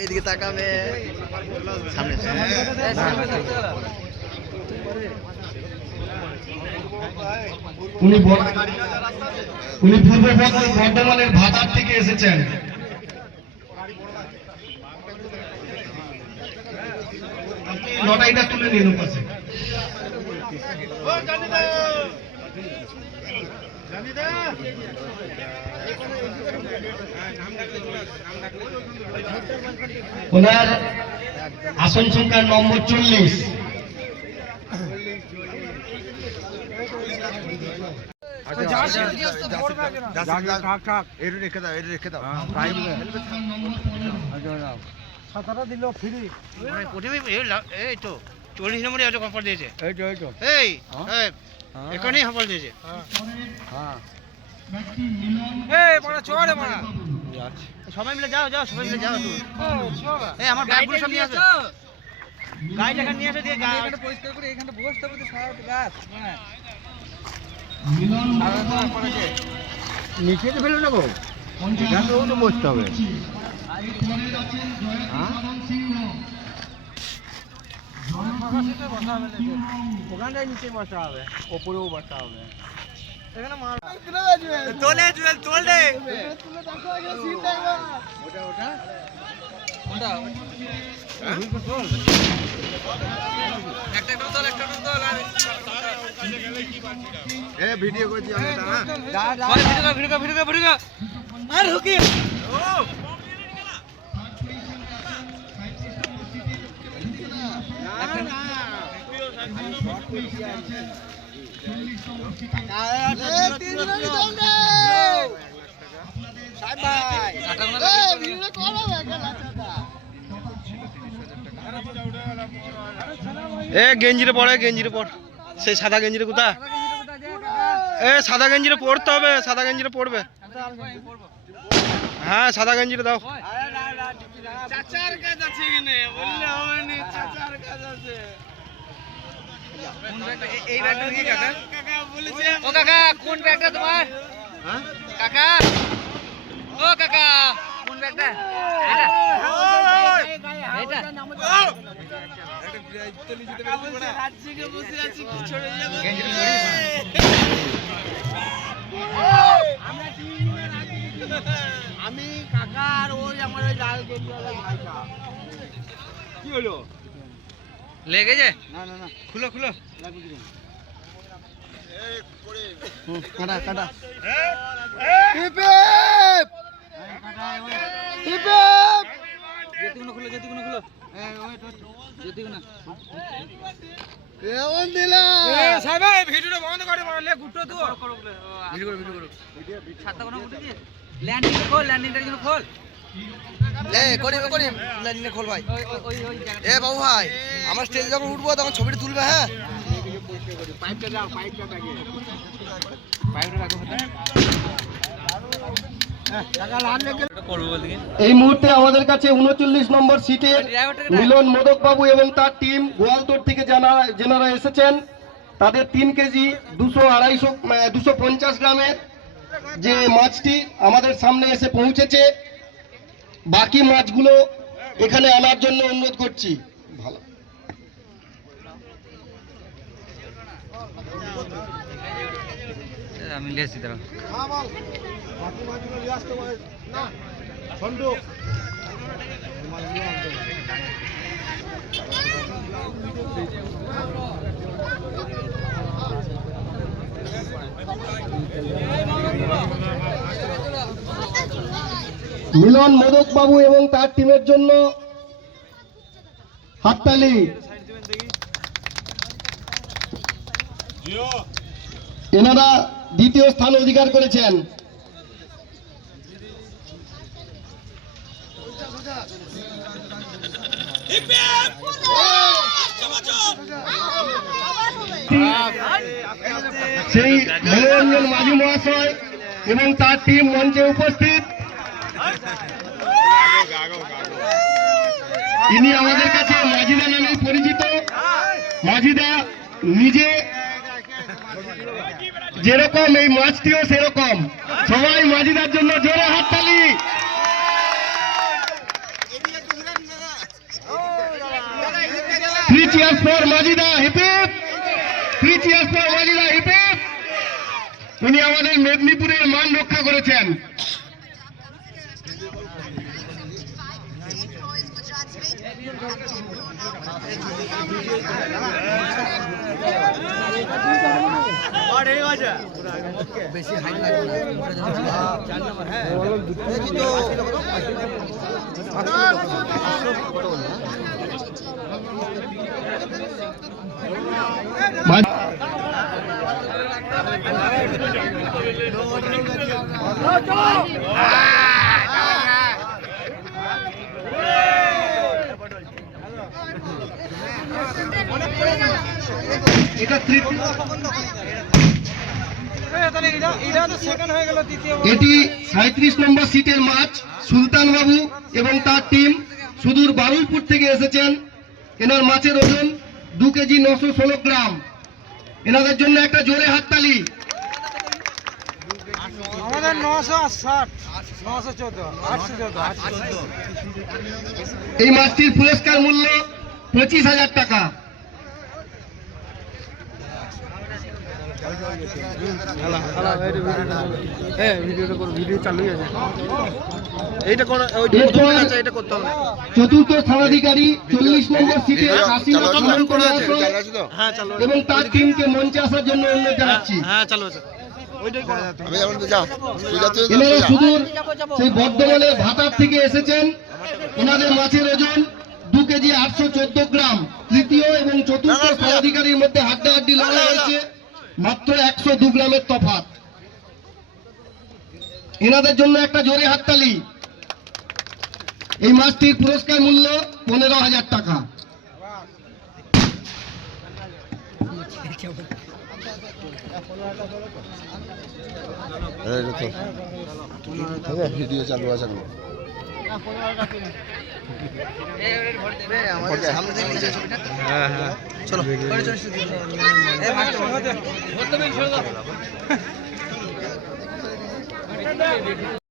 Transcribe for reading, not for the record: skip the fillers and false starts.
এইদিকে তাকাবে সামনে উনি পূর্ব বর্ধমানের ভাতার থেকে এসেছেন। লড়াইটা তুলে নিন পাশে। ওনার আসন সংখ্যা নম্বর 40। দিল ফ্রি এই তো 40 নম্বরে এত অফার দিয়েছে। এই এখানেই অফার দিয়েছে। সবাই মিলে যাও সবাই মিলে যাও। এই আমার গাইডগুলো সব নিয়ে আসো, গাইড এখানে নিয়ে আসো, দিয়ে গাইড পরিষ্কার করে এখানে বসতে হবে। সারা গাছ নিচে তো ফেলে নেবো, এখানেও তো বসতে হবে। ওখানটায় নিচে বসা হবে, ওপরেও বসা হবে। ভিডিও করছি গেঞ্জিরে পড়ে, গেঞ্জিরে পড়, সেই সাদা গেঞ্জিরে কোথা? সাদা গেঞ্জিরে পড়তে হবে, সাদা গেঞ্জিরে পড়বে। হ্যাঁ সাদা গেঞ্জিরে দাও। চাচার কাজ আছে এখানে, বললে হবে না, চাচার কাজ আছে। এই ব্যাগটা কি কাকা? কাকা বলেছে। ও কাকা কোন ব্যাগটা তোমার? হ্যাঁ কাকা, ও কাকা কোন ব্যাগটা? এটা এটা আমি কাকা আর ওই আমার ওই লাল গেঞ্জিওয়ালা ভাইটা। কি হলো? লেগেছে? না না না, খুলো খুলো। কাটা কাটা যেতিগুলো খুলো, যেতিগুলো খুলো। যেতিগুলো ভিডিওটা বন্ধ করে গুটো তো ভিডিও করো, ভিডিও করো। সাতটা কোনো গুটো দিয়ে ল্যান্ডিং খোল, ল্যান্ডিংটার জন্য খোল। করি লাইনে খোল ভাই। বাবু ভাই, আমার স্টেজে যখন উঠবো তখন ছবিটা তুলবে। হ্যাঁ পাইপটা দাও, পাইপটা ব্যাগে, পাইপটা রাখো। এই মুহূর্তে আমাদের কাছে 39 নম্বর সিটে মিলন মোদক বাবু এবং তার টিম গোয়ালতোড় থেকে যেনারা এসেছেন, তাদের 3 কেজি 250 গ্রামের যে মাছটি আমাদের সামনে এসে পৌঁছেছে। বাকি মাছগুলো এখানে আনার জন্য অনুরোধ করছি। ভালো আমি লেছি দাঁড়া। মিলন মোদক বাবু এবং তার টিমের জন্য হাততালি। এনারা দ্বিতীয় স্থান অধিকার করেছেন। সেই মনোরঞ্জন মাঝি মহাশয় এবং তার টিম মঞ্চে উপস্থিত। ইনি আমাদের কাছে মাঝিদা নামে পরিচিত। মাঝিদা নিজে যেরকম এই মাছটিও সেরকম। সবাই মাঝিদার জন্য জোরে হাততালি। 3 cheers for Majida, hip hip. 3 cheers for Majida, hip hip. উনি আমাদের মেদিনীপুরের মান রক্ষা করেছেন। এটা এটি 37 নম্বর সিটের মাছ সুলতান বাবু এবং তার টিম সুদূর বারুইপুর থেকে এসেছেন। এনার মাছের ওজন 2 কেজি 916 গ্রাম। এনাদের জন্য একটা জোরে হাততালি। আমাদের 960 914 814 এই মাছটির পুরস্কার মূল্য 25,000 টাকা। চতুর্থ স্থানাধিকারী 40 নম্বর সিটে এবং তার টিমকে মঞ্চে আসার জন্য অনুরোধ জানাচ্ছি। এনারা সুদূর সেই বর্ধমানের ভাতার থেকে এসেছেন। ওনাদের মাছের ওজন 2 কেজি 814 গ্রাম। তৃতীয় এবং চতুর্থ স্থানাধিকারীর মধ্যে হাড্ডাহাড্ডি লড়াই হয়েছে, মাত্র 102 গ্রামের তফাৎ। এনাদের জন্য একটা জোরে হাততালি। এই মাছটির পুরস্কার মূল্য 15,000 টাকা। ভিডিও চালু আছে। চলো